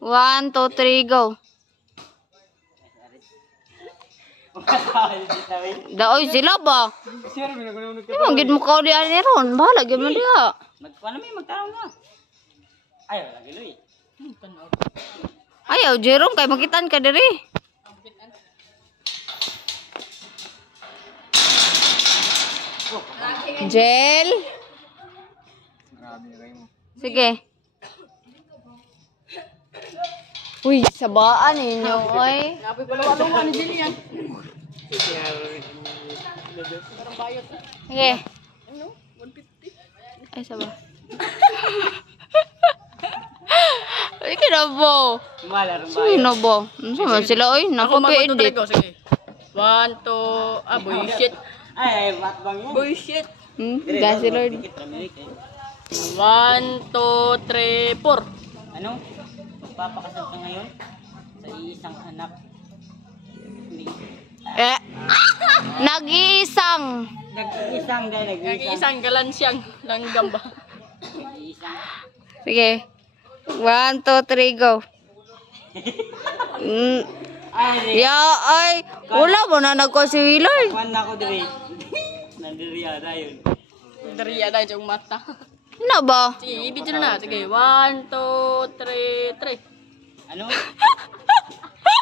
1, 2, 3, go. Daoy sila ba? Di mo gid mo kao diyan ni ron. Bahala gyud mo diha. Magkuan mi magtanong na. Ayaw lagi luy. Ayaw Jerome kay makitan ka diri. Jel. Sige. Uy, sabaan ninyo, oy. Napi pala ano ni Jenny yan. Sige. Ano? 150. Ay, saba. Ay, kinabo. Malar ba? Sino ba? Ano sila, oy? Napapa-edit. Sige. 1, 2, bullshit. Ay, matbang yan. Bullshit. Gasi Lord. 1, 2, 3, 4. Ano? Magpapakasal ka ngayon sa iisang anak. Nag-iisang. Nag-iisang dahil Nag-iisang galansyang langgamba. Nag-iisang. Sige. 1, 2, 3, go. Ay, Ya, ay. Wala mo na nagkasiwiloy. kuan na ako diri. Nandiriya na yun. Dariya na yung mata. Ano ba? Sige, ibigyan na. Sige, 1, 2, 3, 3. Ano?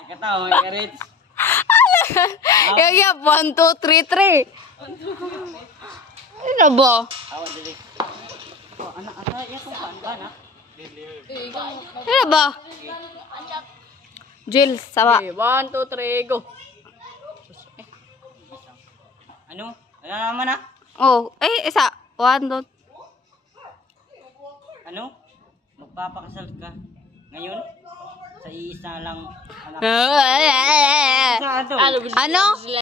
Katawa, karits. Yap, 1, 2, 3, 3. Ano ba? Awa diri. Oh, anak ata ya kung paan ba na? Ano ba? Jill, sawa. Okay, 1, 2, 3, go. Ano? Wala naman na? Oh, isa. 1, 2. Ano? Magpapakasal ka ngayon sa iisa lang anak. Ah, Saan to? Ano?